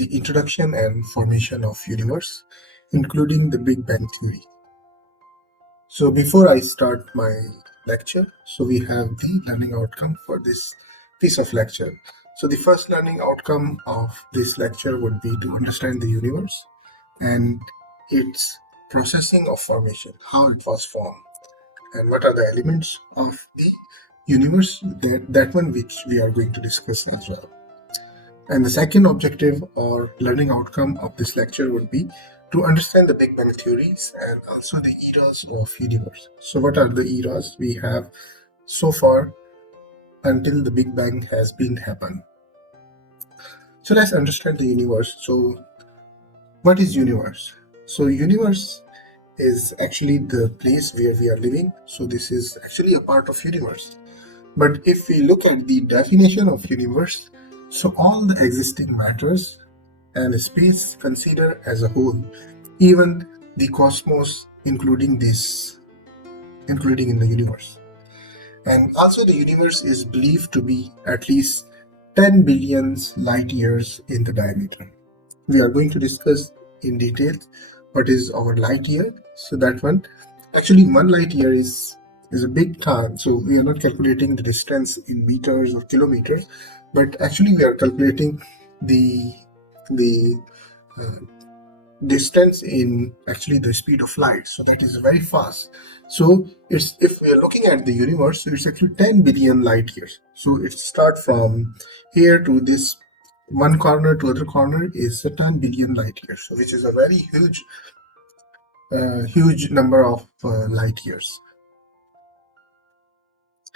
the introduction and formation of universe, including the Big Bang theory. So before I start my lecture, so we have the learning outcome for this piece of lecture. So the first learning outcome of this lecture would be to understand the universe and its processing of formation, how it was formed, and what are the elements of the universe, that one which we are going to discuss as well. And the second objective or learning outcome of this lecture would be to understand the Big Bang theories and also the eras of universe. So what are the eras we have so far until the Big Bang has been happened? So let's understand the universe. So what is universe? So universe is actually the place where we are living. So this is actually a part of universe. But if we look at the definition of universe, so all the existing matters and space considered as a whole, even the cosmos, including in the universe. And also the universe is believed to be at least 10 billion light years in the diameter. We are going to discuss in detail what is our light year. So that one, actually 1 light year is a big time. So we are not calculating the distance in meters or kilometers, but actually we are calculating the distance in actually the speed of light. So that is very fast. So it's, if we are looking at the universe, so it's actually 10 billion light years. So it starts from here to this one corner to other corner is a 10 billion light years, so which is a very huge number of light years,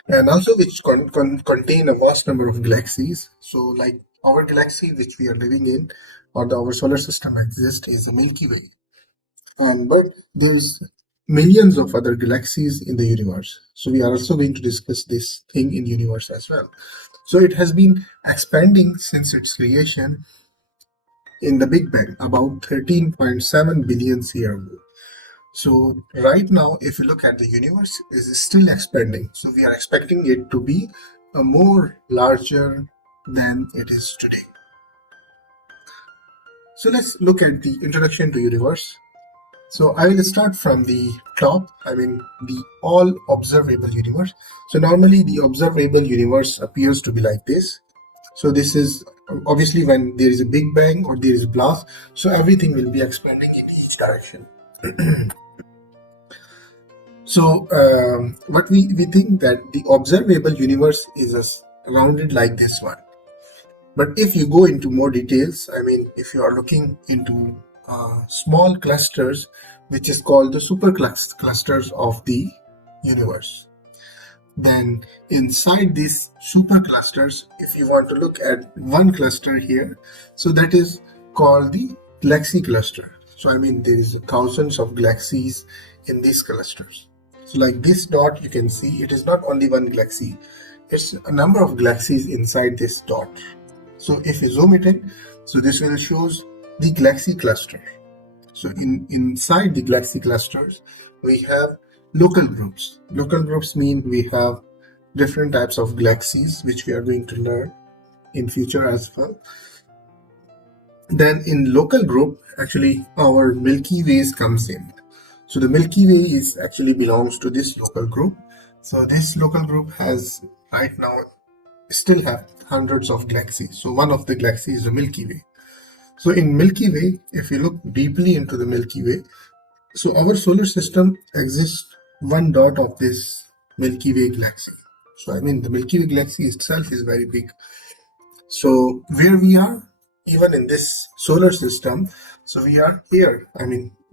and also which contain a vast number of galaxies. So like our galaxy which we are living in, or our solar system exists, is the Milky Way, but there's millions of other galaxies in the universe. So we are also going to discuss this thing in universe as well. So it has been expanding since its creation in the Big Bang about 13.7 billion years ago. So right now, if you look at the universe, it is still expanding. So we are expecting it to be a more larger than it is today. So let's look at the introduction to universe. So I will start from the top, the all observable universe. So normally the observable universe appears to be like this. So this is obviously when there is a Big Bang or there is a blast, so everything will be expanding in each direction. So what we think that the observable universe is rounded like this one. But if you go into more details, if you are looking into small clusters, which is called the super clusters of the universe, then inside these super clusters, if you want to look at one cluster here, so that is called the galaxy cluster. So there is thousands of galaxies in these clusters. So like this dot, you can see it is not only one galaxy, it's a number of galaxies inside this dot. So if you zoom it in, so this will shows the galaxy cluster. So inside the galaxy clusters, we have local groups. Local groups mean we have different types of galaxies, which we are going to learn in future as well. Then in local group, actually our Milky Ways comes in. So the Milky Way is actually belongs to this local group. So this local group has right now still have hundreds of galaxies. So one of the galaxies is the Milky Way. So in Milky Way, if you look deeply into the Milky Way, so our solar system exists one dot of this Milky Way galaxy. So the Milky Way galaxy itself is very big. So where we are, even in this solar system, so we are here.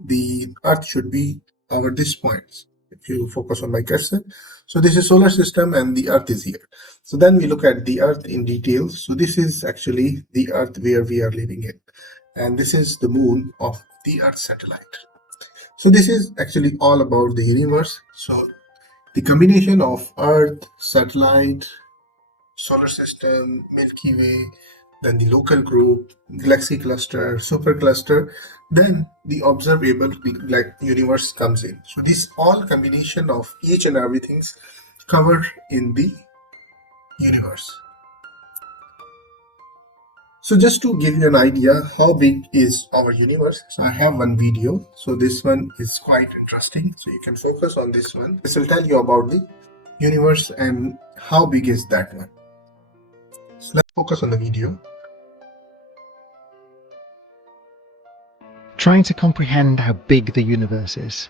The Earth should be our this point. If you focus on my cursor, so this is solar system and the Earth is here. So then we look at the Earth in detail. So this is actually the Earth where we are living in, and this is the moon of the Earth satellite. So this is actually all about the universe. So the combination of Earth, satellite, solar system, Milky Way, then the local group, galaxy cluster, supercluster, then the observable universe comes in. So this all combination of each and everything's covered in the universe. So just to give you an idea how big is our universe, so I have one video. So this one is quite interesting. So you can focus on this one. This will tell you about the universe and how big is that one. So let's focus on the video. Trying to comprehend how big the universe is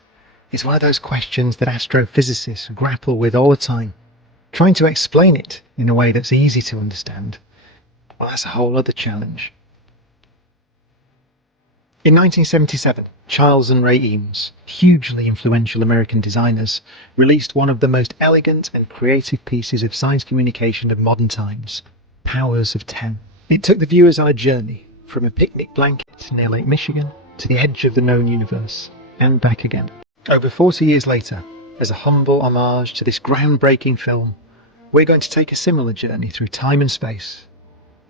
one of those questions that astrophysicists grapple with all the time. Trying to explain it in a way that's easy to understand, well, that's a whole other challenge. In 1977, Charles and Ray Eames, hugely influential American designers, released one of the most elegant and creative pieces of science communication of modern times, Powers of 10. It took the viewers on a journey from a picnic blanket near Lake Michigan to the edge of the known universe, and back again. Over 40 years later, as a humble homage to this groundbreaking film, we're going to take a similar journey through time and space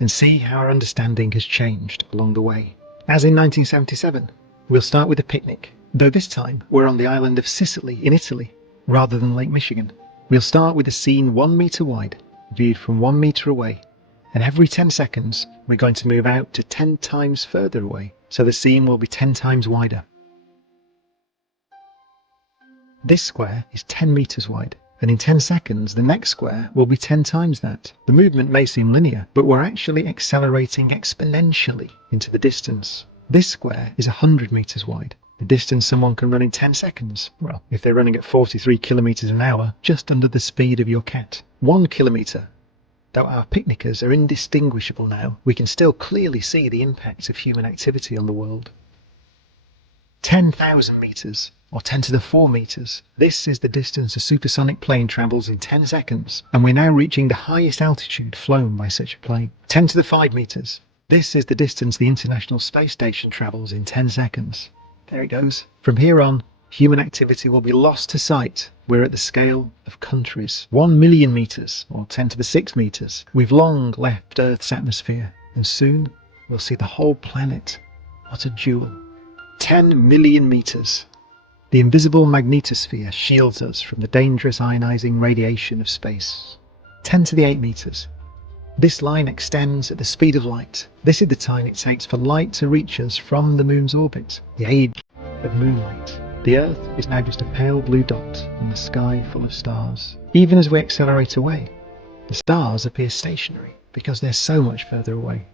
and see how our understanding has changed along the way. As in 1977, we'll start with a picnic, though this time we're on the island of Sicily in Italy, rather than Lake Michigan. We'll start with a scene 1 metre wide, viewed from 1 metre away, and every 10 seconds we're going to move out to 10 times further away, so the scene will be 10 times wider. This square is 10 metres wide, and in 10 seconds the next square will be 10 times that. The movement may seem linear, but we're actually accelerating exponentially into the distance. This square is 100 metres wide, the distance someone can run in 10 seconds. Well, if they're running at 43 kilometres an hour, just under the speed of your cat. 1 kilometre. Though our picnickers are indistinguishable now, we can still clearly see the impact of human activity on the world. 10,000 metres, or 10 to the 4 metres. This is the distance a supersonic plane travels in 10 seconds, and we're now reaching the highest altitude flown by such a plane. 10 to the 5 metres. This is the distance the International Space Station travels in 10 seconds. There it goes. From here on, human activity will be lost to sight. We're at the scale of countries. 1 million metres, or 10 to the 6 metres. We've long left Earth's atmosphere, and soon we'll see the whole planet. What a jewel. 10 million metres. The invisible magnetosphere shields us from the dangerous ionizing radiation of space. 10 to the 8 metres. This line extends at the speed of light. This is the time it takes for light to reach us from the moon's orbit, the age of moonlight. The Earth is now just a pale blue dot in the sky full of stars. Even as we accelerate away, the stars appear stationary because they're so much further away.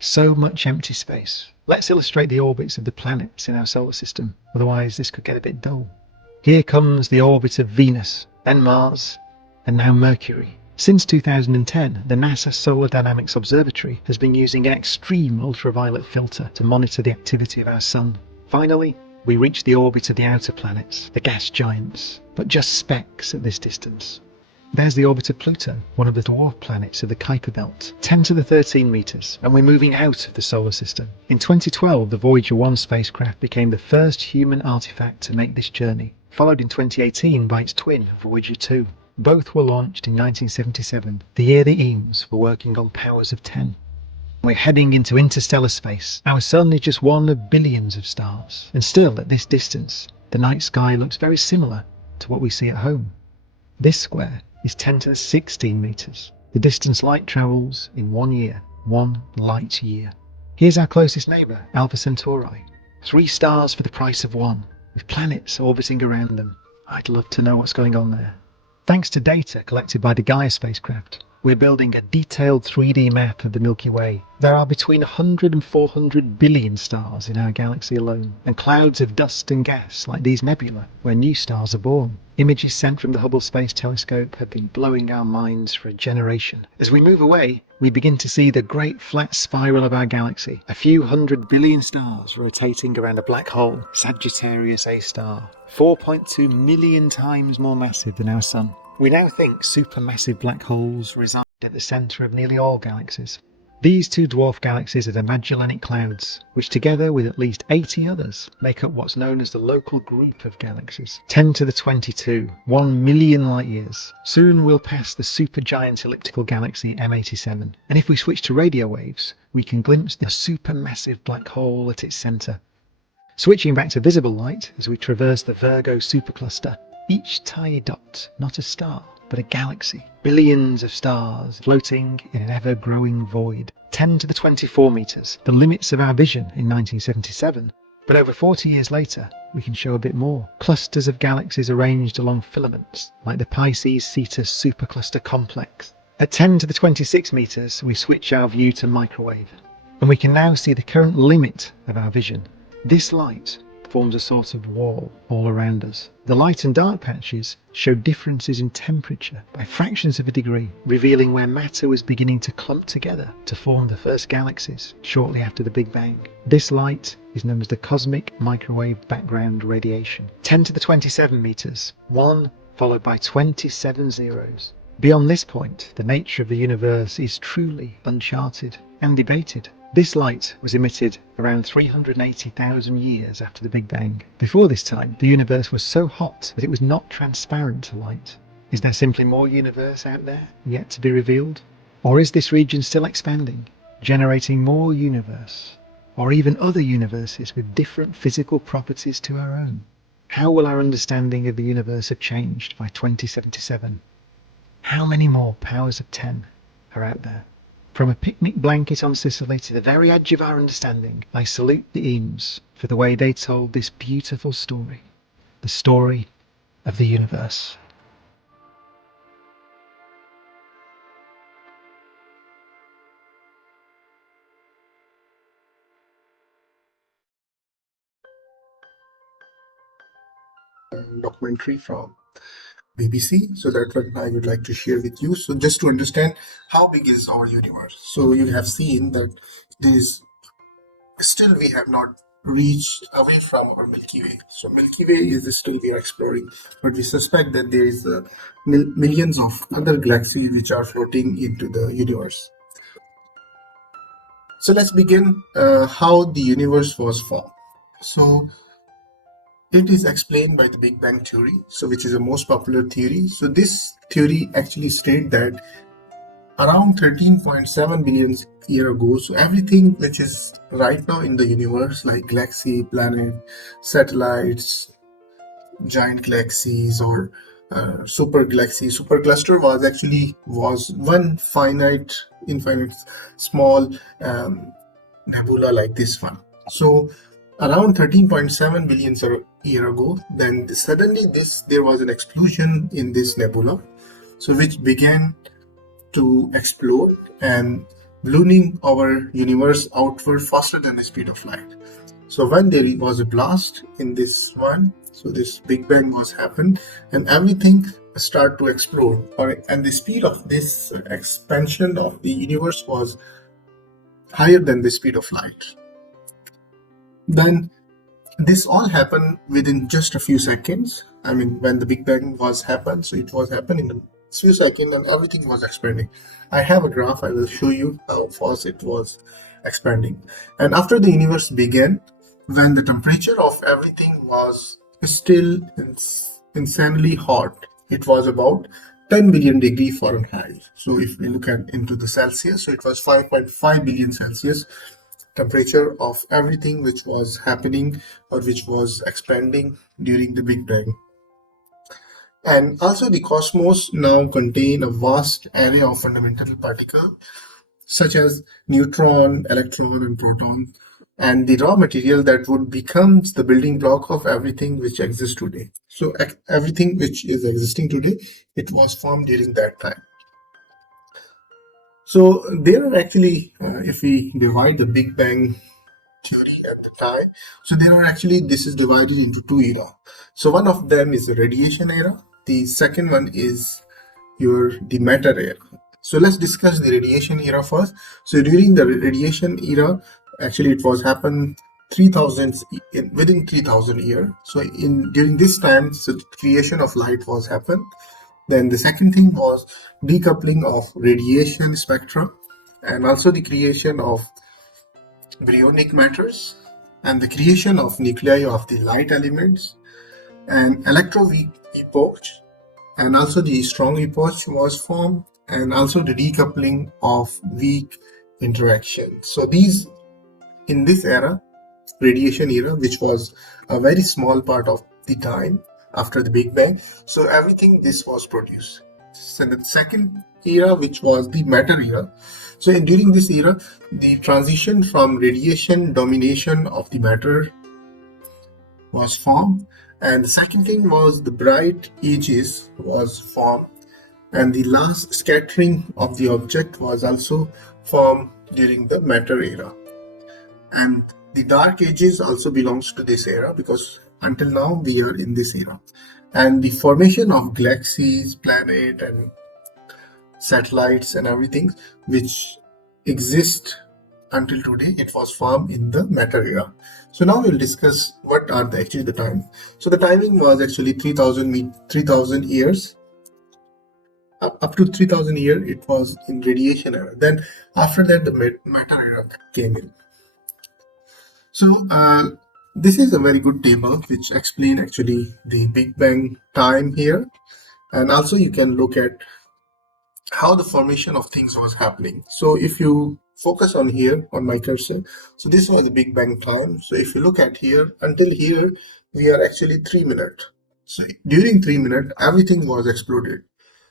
So much empty space. Let's illustrate the orbits of the planets in our solar system, otherwise this could get a bit dull. Here comes the orbit of Venus, then Mars, and now Mercury. Since 2010, the NASA Solar Dynamics Observatory has been using an extreme ultraviolet filter to monitor the activity of our Sun. Finally, we reach the orbit of the outer planets, the gas giants, but just specks at this distance. There's the orbit of Pluto, one of the dwarf planets of the Kuiper Belt, 10 to the 13 metres, and we're moving out of the solar system. In 2012, the Voyager 1 spacecraft became the first human artifact to make this journey, followed in 2018 by its twin, Voyager 2. Both were launched in 1977, the year the Eames were working on Powers of 10. We're heading into interstellar space. Our Sun is just one of billions of stars, and still at this distance, the night sky looks very similar to what we see at home. This square is 10 to the 16 metres, the distance light travels in 1 year, 1 light year. Here's our closest neighbour, Alpha Centauri. 3 stars for the price of 1, with planets orbiting around them. I'd love to know what's going on there. Thanks to data collected by the Gaia spacecraft, we're building a detailed 3D map of the Milky Way. There are between 100 and 400 billion stars in our galaxy alone, and clouds of dust and gas like these nebulae where new stars are born. Images sent from the Hubble Space Telescope have been blowing our minds for a generation. As we move away, we begin to see the great flat spiral of our galaxy, a few 100 billion stars rotating around a black hole, Sagittarius A star, 4.2 million times more massive than our Sun. We now think supermassive black holes reside at the centre of nearly all galaxies. These 2 dwarf galaxies are the Magellanic Clouds, which together with at least 80 others make up what's known as the local group of galaxies. 10 to the 22, 1 million light years. Soon we'll pass the supergiant elliptical galaxy M87, and if we switch to radio waves, we can glimpse the supermassive black hole at its centre. Switching back to visible light as we traverse the Virgo supercluster, each tiny dot, not a star, but a galaxy. Billions of stars floating in an ever-growing void. 10 to the 24 meters, the limits of our vision in 1977. But over 40 years later, we can show a bit more. Clusters of galaxies arranged along filaments, like the Pisces-Cetus supercluster complex. At 10 to the 26 meters, we switch our view to microwave, and we can now see the current limit of our vision. This light forms a sort of wall all around us. The light and dark patches show differences in temperature by fractions of a degree, revealing where matter was beginning to clump together to form the first galaxies shortly after the Big Bang. This light is known as the cosmic microwave background radiation. 10 to the 27 meters, 1 followed by 27 zeros. Beyond this point, the nature of the universe is truly uncharted and debated. This light was emitted around 380,000 years after the Big Bang. Before this time, the universe was so hot that it was not transparent to light. Is there simply more universe out there yet to be revealed? Or is this region still expanding, generating more universe, or even other universes with different physical properties to our own? How will our understanding of the universe have changed by 2077? How many more powers of 10 are out there? From a picnic blanket on Sicily to the very edge of our understanding, I salute the Eames for the way they told this beautiful story, the story of the universe. Documentary from BBC. So that's what I would like to share with you. So just to understand how big is our universe. So you have seen that there is still we have not reached away from our Milky Way. So Milky Way is still we are exploring, but we suspect that there is millions of other galaxies which are floating into the universe. So let's begin how the universe was formed. So it is explained by the Big Bang theory, so which is the most popular theory. So this theory actually states that around 13.7 billion years ago, so everything which is right now in the universe, like galaxy, planet, satellites, giant galaxies, or super galaxy, supercluster was one infinite, small nebula like this one. So around 13.7 billion year ago, then suddenly there was an explosion in this nebula, so which began to explode and ballooning our universe outward faster than the speed of light. So when there was a blast in this one, so this Big Bang was happened and everything started to explode, and the speed of this expansion of the universe was higher than the speed of light. Then this all happened within just a few seconds. I mean, when the Big Bang was happened, so it was happened in a few seconds and everything was expanding. I have a graph, I will show you how fast it was expanding. And after the universe began, when the temperature of everything was still insanely hot, it was about 10 billion degree Fahrenheit. So if we look at into the Celsius, so it was 5.5 billion Celsius temperature of everything which was happening or which was expanding during the Big Bang. And also the cosmos now contain a vast array of fundamental particles such as neutron, electron, and proton, and the raw material that would become the building block of everything which exists today. So everything which is existing today, it was formed during that time. So there are actually, if we divide the Big Bang theory at the time, so there are actually, this is divided into two eras. So one of them is the radiation era. The second one is the matter era. So let's discuss the radiation era first. So during the radiation era, actually it was happened 3000 within 3000 years. So during this time, so the creation of light was happened. Then the second thing was decoupling of radiation spectrum, and also the creation of baryonic matters, and the creation of nuclei of the light elements, and electroweak epoch, and also the strong epoch was formed, and also the decoupling of weak interaction. So these, in this era, radiation era, which was a very small part of the time after the Big Bang, so everything this was produced. So the second era, which was the matter era, So during this era, the transition from radiation domination of the matter was formed, and the second thing was the bright ages was formed, and the last scattering of the object was also formed during the matter era. And the dark ages also belongs to this era because until now we are in this era. And the formation of galaxies, planet, and satellites and everything which exist until today, it was formed in the matter era. So now we'll discuss what are actually the time. So the timing was actually 3000 years. Up to 3000 years it was in radiation era. Then after that the matter era came in. So this is a very good table which explain actually the Big Bang time here, and also you can look at how the formation of things was happening. So if you focus on here on my cursor, so this was the Big Bang time. So if you look at here until here, we are actually 3 minutes. So during 3 minutes, everything was exploded.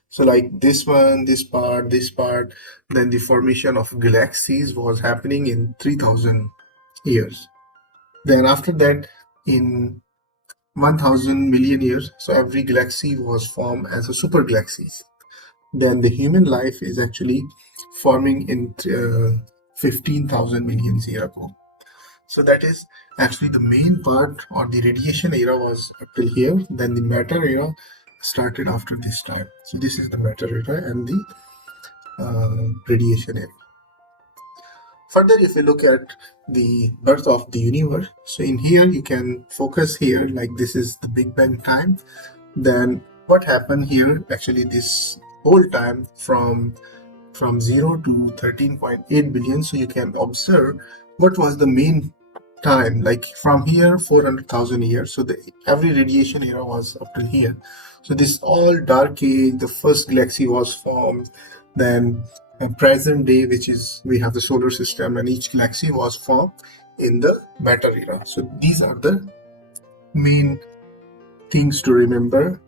So like this one, this part, then the formation of galaxies was happening in 3000 years. Then after that, in 1000 million years, so every galaxy was formed as a super galaxies. Then the human life is actually forming in 15,000 million years ago. So that is actually the main part, or the radiation era was up till here. Then the matter era started after this time. So this is the matter era and the radiation era. Further, if you look at the birth of the universe, so in here you can focus here, like this is the Big Bang time. Then what happened here, actually this whole time from 0 to 13.8 billion, so you can observe what was the main time, like from here 400,000 years. So the every radiation era was up till here. So this all dark age, the first galaxy was formed. Then present day, which is we have the solar system, and each galaxy was formed in the matter era. So these are the main things to remember.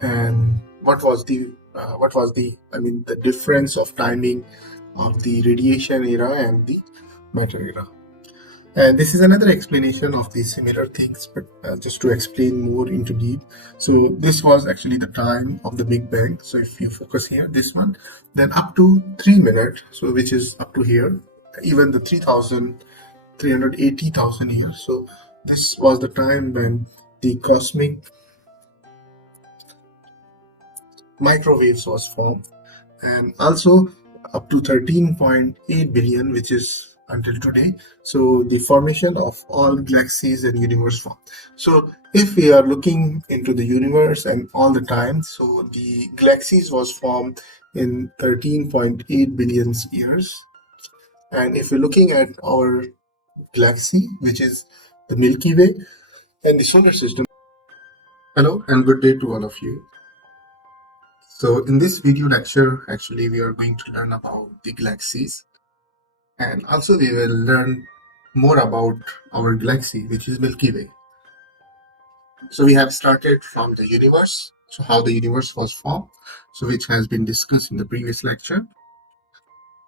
And what was the the difference of timing of the radiation era and the matter era. And this is another explanation of these similar things, but just to explain more into deep. So this was actually the time of the Big Bang. So if you focus here, this one, then up to 3 minutes, so which is up to here, even the 380,000 years. So this was the time when the cosmic microwaves was formed, and also up to 13.8 billion, which is until today. So the formation of all galaxies and universe form. So if we are looking into the universe and all the time, so the galaxies was formed in 13.8 billion years. And if we're looking at our galaxy, which is the Milky Way and the solar system. Hello and good day to all of you. So in this video lecture, actually, we are going to learn about the galaxies, and also we will learn more about our galaxy, which is Milky Way. So we have started from the universe, so how the universe was formed, so which has been discussed in the previous lecture.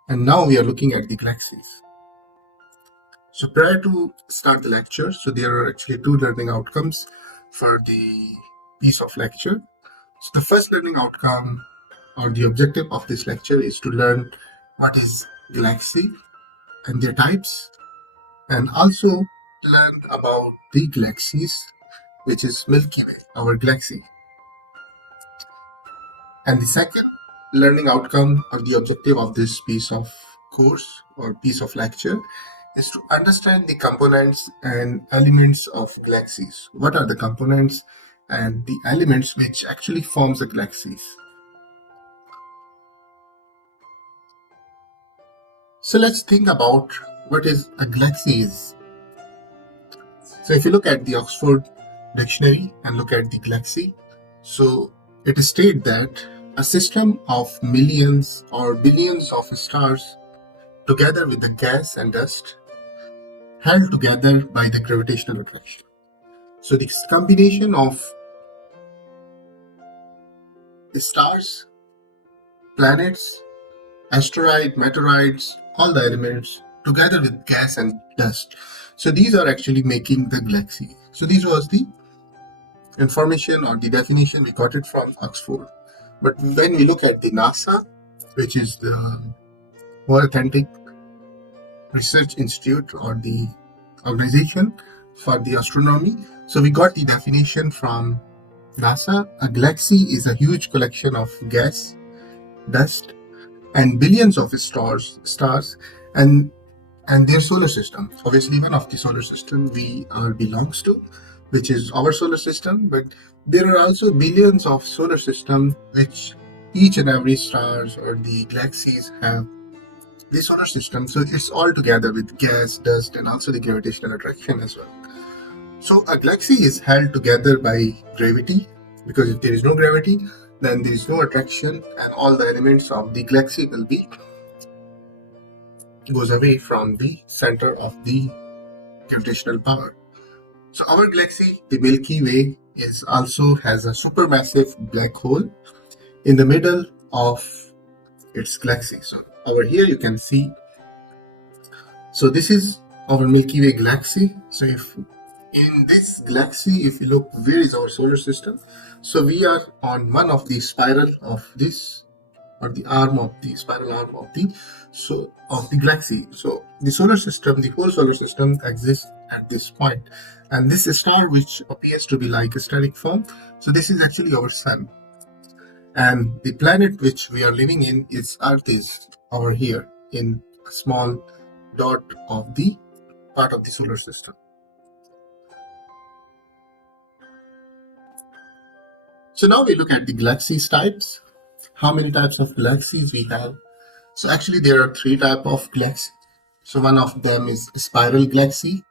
And now we are looking at the galaxies. So prior to start the lecture, so there are actually two learning outcomes for the piece of lecture. So the first learning outcome or the objective of this lecture is to learn what is galaxy and their types, and also learn about the galaxies, which is Milky Way, our galaxy. And the second learning outcome or the objective of this piece of course or piece of lecture is to understand the components and elements of galaxies. What are the components and the elements which actually forms the galaxies? So let's think about what is a galaxy is. So if you look at the Oxford Dictionary and look at the galaxy, so it is stated that a system of millions or billions of stars together with the gas and dust held together by the gravitational attraction. So this combination of the stars, planets, asteroid, meteorites, all the elements together with gas and dust. So these are actually making the galaxy. So this was the information or the definition we got it from Oxford. But when we look at the NASA, which is the more authentic research institute or the organization for the astronomy, so we got the definition from NASA. A galaxy is a huge collection of gas, dust, and billions of stars, and their solar system. Obviously, one of the solar system we belongs to, which is our solar system, but there are also billions of solar system which each and every stars or the galaxies have the solar system. So it's all together with gas, dust, and also the gravitational attraction as well. So a galaxy is held together by gravity, because if there is no gravity, then there is no attraction, and all the elements of the galaxy will be goes away from the center of the gravitational power. So our galaxy, the Milky Way, is also has a supermassive black hole in the middle of its galaxy. So over here you can see. So this is our Milky Way galaxy. So if in this galaxy, if you look, where is our solar system? So we are on one of the spiral of this, or the arm of the spiral arm of the galaxy. So the solar system, the whole solar system exists at this point, and this star, which appears to be like a static form, so this is actually our sun, and the planet which we are living in is Earth, is over here in a small dot of the part of the solar system. So now we look at the galaxies types. How many types of galaxies we have? So actually there are three types of galaxies. So one of them is a spiral galaxy,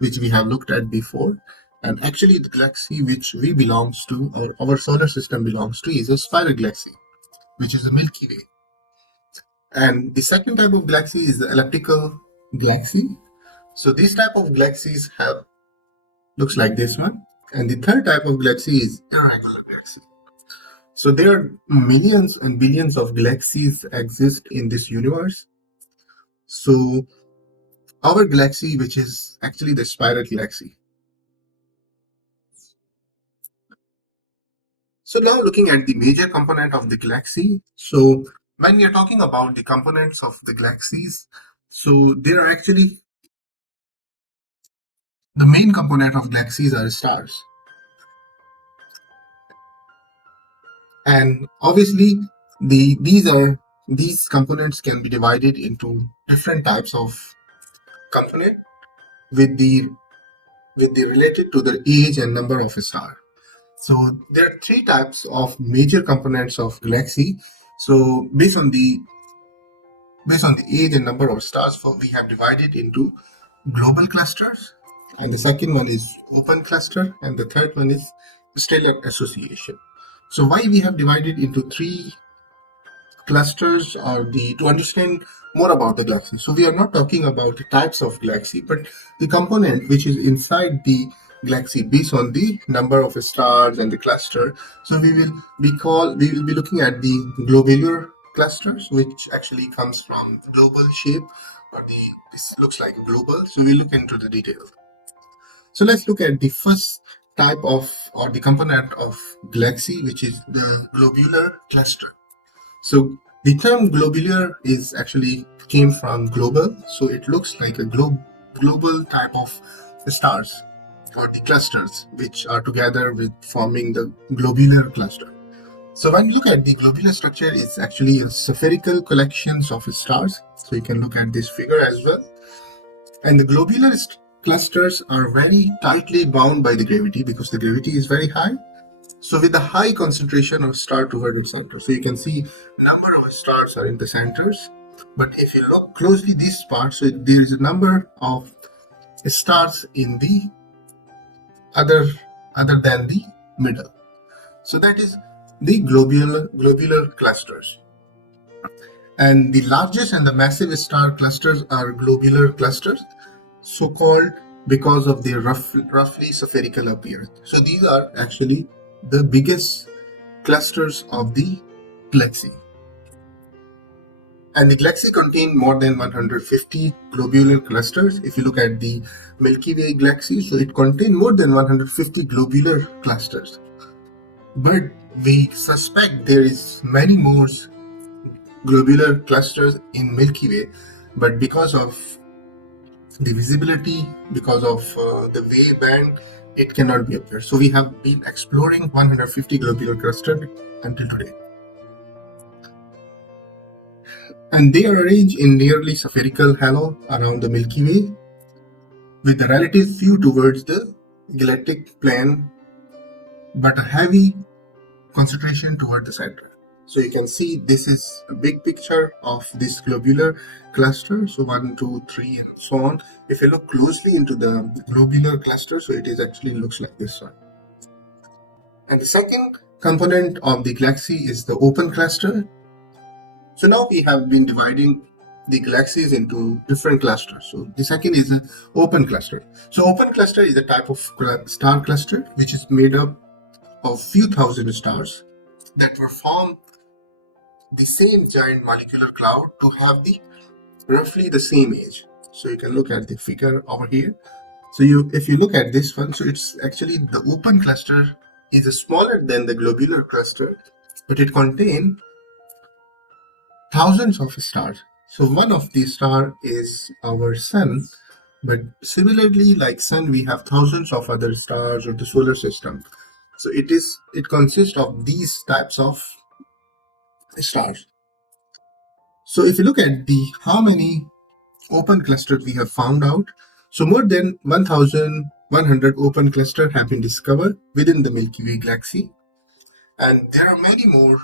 which we have looked at before. And actually the galaxy which we belongs to, or our solar system belongs to, is a spiral galaxy, which is the Milky Way. And the second type of galaxy is the elliptical galaxy. So these type of galaxies have looks like this one. And the third type of galaxy is irregular galaxy. So there are millions and billions of galaxies exist in this universe. So our galaxy, which is actually the spiral galaxy. So now looking at the major component of the galaxy. So when we are talking about the components of the galaxies, so there are actually the main component of galaxies are stars. And obviously these components can be divided into different types of component with the related to the age and number of a star. So there are three types of major components of galaxy. So based on the age and number of stars, we have divided into global clusters, and the second one is open cluster, and the third one is stellar association. So why we have divided into three clusters are the to understand more about the galaxy. So we are not talking about the types of galaxy, but the component which is inside the galaxy based on the number of stars and the cluster. So we will be looking at the globular clusters, which actually comes from global shape, or this looks like a global. So we look into the details. So let's look at the first type of, or the component of galaxy, which is the globular cluster. So the term globular is actually came from global, so it looks like a global type of stars or the clusters which are together with forming the globular cluster. So when you look at the globular structure, it's actually a spherical collections of stars. So you can look at this figure as well. And the globular clusters are very tightly bound by the gravity, because the gravity is very high. So with a high concentration of star toward the center. So you can see number of stars are in the centers. But if you look closely this part, so there is a number of stars in the other than the middle. So that is the globular clusters. And the largest and the massive star clusters are globular clusters, so called because of their roughly spherical appearance. So these are actually the biggest clusters of the galaxy. And the galaxy contain more than 150 globular clusters. If you look at the Milky Way galaxy, so it contains more than 150 globular clusters. But we suspect there is many more globular clusters in Milky Way, but because of the visibility, because of the wave band, it cannot be appeared. So we have been exploring 150 globular clusters until today. And they are arranged in nearly spherical halo around the Milky Way, with a relative few towards the galactic plane, but a heavy concentration toward the center. So you can see this is a big picture of this globular cluster. So 1, 2, 3, and so on. If you look closely into the globular cluster, so it is actually looks like this one. And the second component of the galaxy is the open cluster. So now we have been dividing the galaxies into different clusters. So the second is an open cluster. So open cluster is a type of star cluster which is made up of few thousand stars that were formed the same giant molecular cloud to have the roughly the same age. So you can look at the figure over here. So if you look at this one, so it's actually the open cluster is smaller than the globular cluster, but it contains thousands of stars. So one of these stars is our sun, but similarly like sun, we have thousands of other stars of the solar system. So it consists of these types of stars. So if you look at the how many open clusters we have found out, so more than 1,100 open clusters have been discovered within the Milky Way galaxy, and there are many more.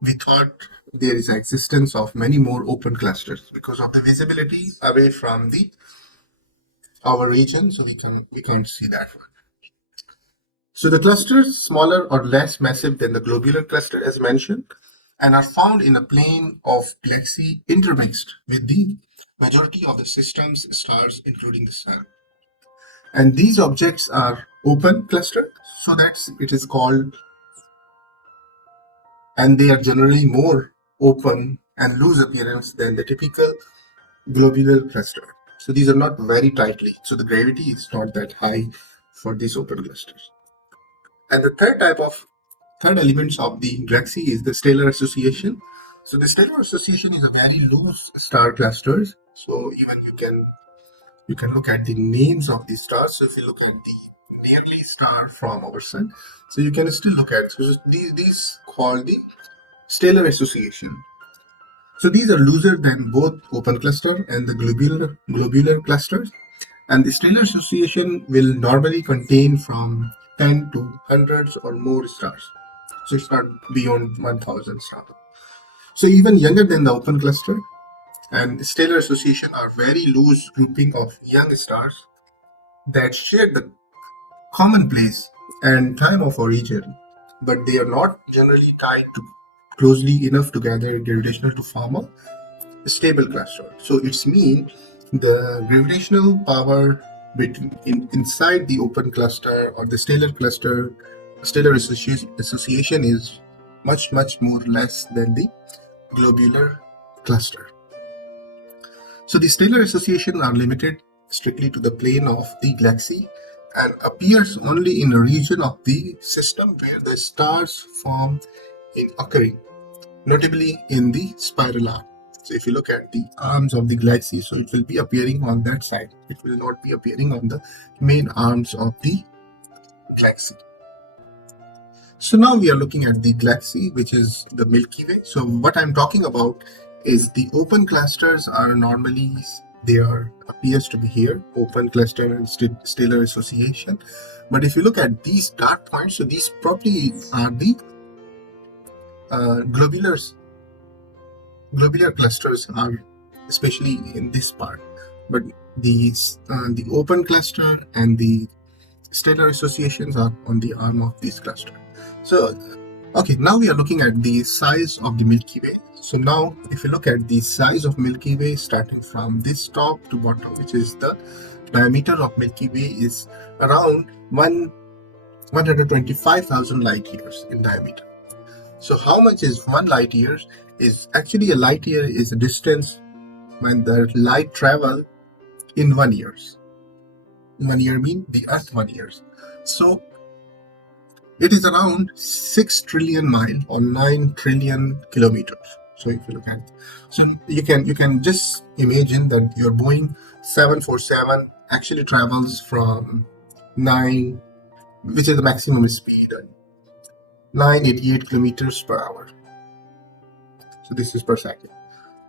We thought there is existence of many more open clusters because of the visibility away from the our region, so we can't see that one. So the clusters smaller or less massive than the globular cluster as mentioned, and are found in a plane of galaxy intermixed with the majority of the system's stars, including the sun. And these objects are open cluster, so that's it is called, and they are generally more open and loose appearance than the typical globular cluster. So these are not very tightly, so the gravity is not that high for these open clusters. And the third elements of the galaxy is the stellar association. So the stellar association is a very loose star clusters. So even you can look at the names of these stars. So if you look at the nearly star from our sun, so you can still look at so these called the stellar association. So these are looser than both open cluster and the globular clusters. And the stellar association will normally contain from 10 to hundreds or more stars. So it's not beyond 1,000 stars. So even younger than the open cluster, and stellar association are very loose grouping of young stars that share the common place and time of origin, but they are not generally tied to closely enough together gravitational to form a stable cluster. So it's mean the gravitational power inside the open cluster or the stellar cluster, stellar association is much more less than the globular cluster. So the stellar association are limited strictly to the plane of the galaxy and appears only in a region of the system where the stars form in occurring, notably in the spiral arm. So if you look at the arms of the galaxy, so it will be appearing on that side. It will not be appearing on the main arms of the galaxy. So now we are looking at the galaxy, which is the Milky Way. So what I'm talking about is the open clusters are normally, they are appears to be here, open cluster and stellar association. But if you look at these dark points, so these probably are the globular clusters are especially in this part, but the open cluster and the stellar associations are on the arm of this cluster. So okay, now we are looking at the size of the Milky Way. So now if you look at the size of Milky Way starting from this top to bottom, which is the diameter of Milky Way is around 125,000 light years in diameter. So how much is 1 light year is actually a light year is a distance when the light travel in 1 year. 1 year mean the Earth 1 year. So it is around 6 trillion mile or 9 trillion kilometers. So if you look at it, so you can just imagine that your Boeing 747 actually travels from 9, which is the maximum speed, 988 kilometers per hour. So this is per second.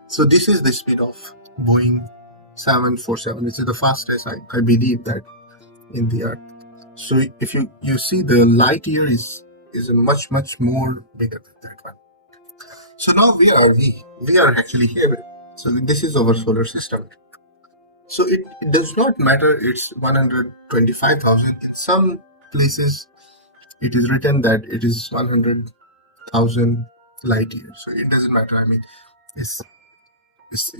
So this is the speed of Boeing 747, which is the fastest I believe that in the Earth. So if you see the light year is a much more bigger than that one. So now we are actually here. So this is our solar system. So it does not matter it's 125,000. In some places it is written that it is 100,000 light years. So it doesn't matter. I mean, it's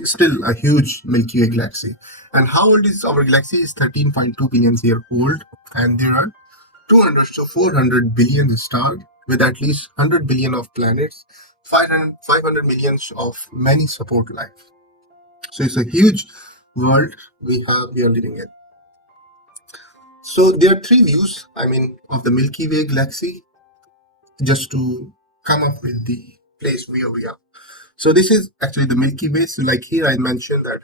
still a huge Milky Way galaxy. And how old is our galaxy? Is 13.2 billion years old, and there are 200 to 400 billion stars with at least 100 billion of planets, 500 millions of many support life. So it's a huge world we are living in. So there are three views, I mean, of the Milky Way galaxy, just to come up with the place where we are. So this is actually the Milky Way. So like here I mentioned that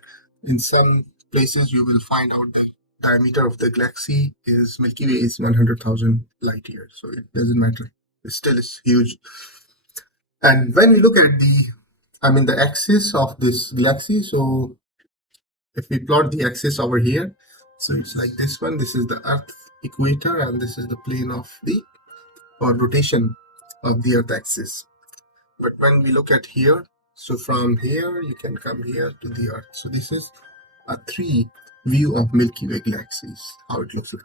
in some places you will find out the diameter of the galaxy is Milky Way is 100,000 light years. So it doesn't matter. It still is huge. And when we look at the axis of this galaxy, so if we plot the axis over here, so it's like this one. This is the Earth equator, and this is the plane of the or rotation of the Earth axis. But when we look at here, so from here you can come here to the Earth. So this is a 3 view of Milky Way galaxies, how it looks like.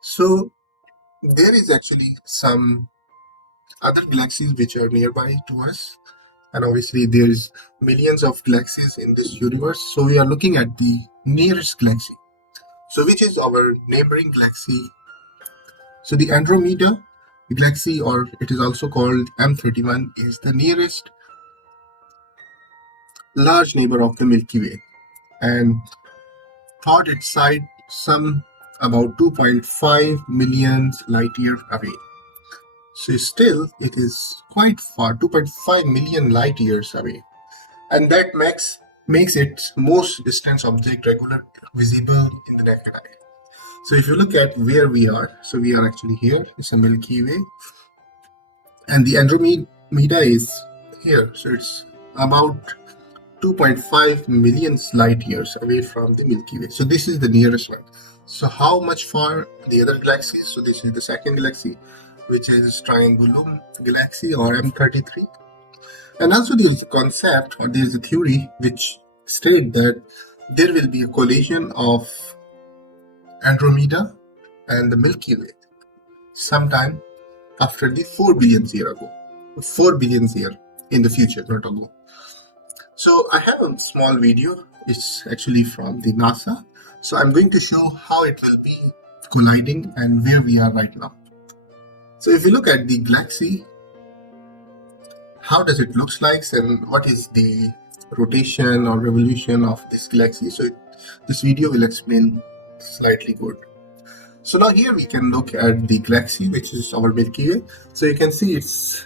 So there is actually some other galaxies which are nearby to us, and obviously there is millions of galaxies in this universe. So we are looking at the nearest galaxy, so which is our neighboring galaxy. So the Andromeda galaxy, or it is also called M31, is the nearest large neighbor of the Milky Way, and thought its side some about 2.5 million light years away. So still it is quite far, 2.5 million light years away, and that makes it most distant object regular visible in the naked eye. So if you look at where we are, so we are actually here. It's a Milky Way, and the Andromeda is here. So it's about 2.5 million light years away from the Milky Way. So this is the nearest one. So how much far the other galaxies? So this is the second galaxy, which is Triangulum Galaxy or M33. And also there is a concept, or there is a theory which states that there will be a collision of Andromeda and the Milky Way sometime after the 4 billion years ago. 4 billion years in the future, not ago. So I have a small video. It's actually from the NASA. So I'm going to show how it will be colliding and where we are right now. So if you look at the galaxy, how does it looks like, and what is the rotation or revolution of this galaxy? So this video will explain slightly good. So now here we can look at the galaxy, which is our Milky Way. So you can see it's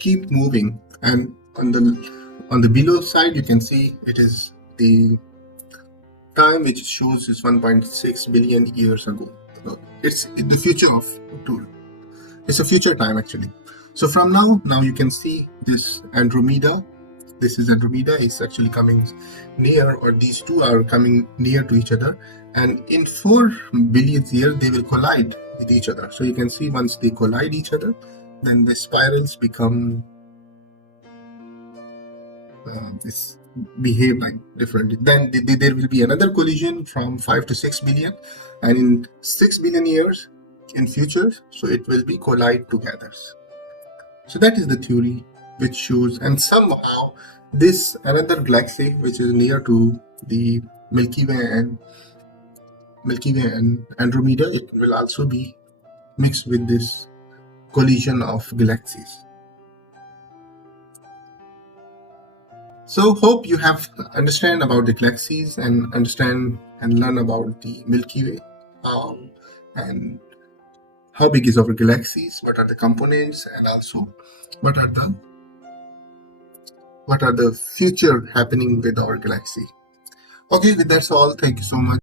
keep moving, and on the below side you can see it is the time which shows is 1.6 billion years ago. So it's in the future of tool. It's a future time actually. So from now you can see this Andromeda. This is Andromeda. It's actually coming near, or these two are coming near to each other, and in 4 billion years they will collide with each other. So you can see once they collide each other, then the spirals become behave like differently. Then there will be another collision from 5 to 6 billion, and in 6 billion years in future, so it will be collide together. So that is the theory which shows, and somehow this another galaxy which is near to the Milky Way and Andromeda, it will also be mixed with this collision of galaxies. So hope you have understand about the galaxies and understand and learn about the Milky Way, and how big is our galaxies, what are the components, and also what are the future happening with our galaxy. Okay, with that's all. Thank you so much.